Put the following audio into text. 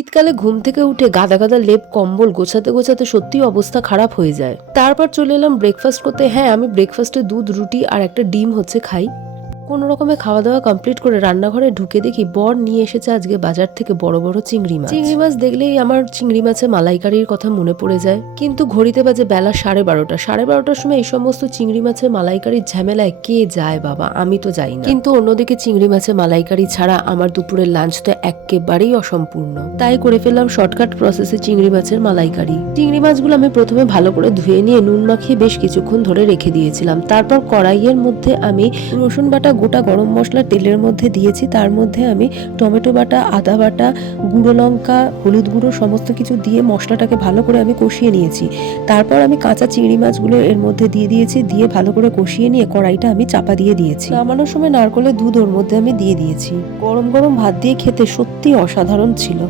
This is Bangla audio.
শীতকালে ঘুম থেকে উঠে গাদা গাদা লেপ কম্বল গোছাতে গোছাতে সত্যি অবস্থা খারাপ হয়ে যায়। তারপর চলে এলাম ব্রেকফাস্ট করতে। হ্যাঁ, আমি ব্রেকফাস্টে দুধ, রুটি আর একটা ডিম খাই। কোনো রকমে খাওয়া দাওয়া কমপ্লিট করে রান্নাঘরে ঢুকে দেখি বর নিয়ে এসেছে আজকে বাজার থেকে বড় বড় চিংড়ি মাছ। চিংড়ি মাছ দেখলেই আমার চিংড়ি মাছের মালাইকারির কথা মনে পড়ে যায়। কিন্তু ঘড়িতে বাজে বেলা 12:30। 12:30টার সময় এই সমস্ত চিংড়ি মাছের মালাইকারির ঝামেলায় কে যায় বাবা, আমি তো যাই না। কিন্তু অন্যদিকে চিংড়ি মাছের মালাইকারি ছাড়া আমার দুপুরের লাঞ্চ তো একেবারেই অসম্পূর্ণ। তাই করে ফেললাম শর্টকাট প্রসেসে চিংড়ি মাছের মালাইকারি। চিংড়ি মাছগুলো আমি প্রথমে ভালো করে ধুয়ে নিয়ে নুন মাখিয়ে বেশ কিছুক্ষণ ধরে রেখে দিয়েছিলাম। তারপর কড়াইয়ের মধ্যে আমি রসুন বাটা, গোটা গরম মশলা তেলের মধ্যে দিয়েছি। তার মধ্যে আমি টমেটো বাটা, আদা বাটা, গুঁড়ো লঙ্কা, হলুদ গুঁড়ো সমস্ত কিছু দিয়ে মশলাটাকে ভালো করে আমি কষিয়ে নিয়েছি। তারপর আমি কাঁচা চিংড়ি মাছগুলো এর মধ্যে দিয়ে দিয়েছি, দিয়ে ভালো করে কষিয়ে নিয়ে কড়াইটা আমি চাপা দিয়ে দিয়েছি। নামানোর সময় নারকেলের দুধ ওর মধ্যে আমি দিয়ে দিয়েছি। গরম গরম ভাত দিয়ে খেতে সত্যি অসাধারণ ছিল।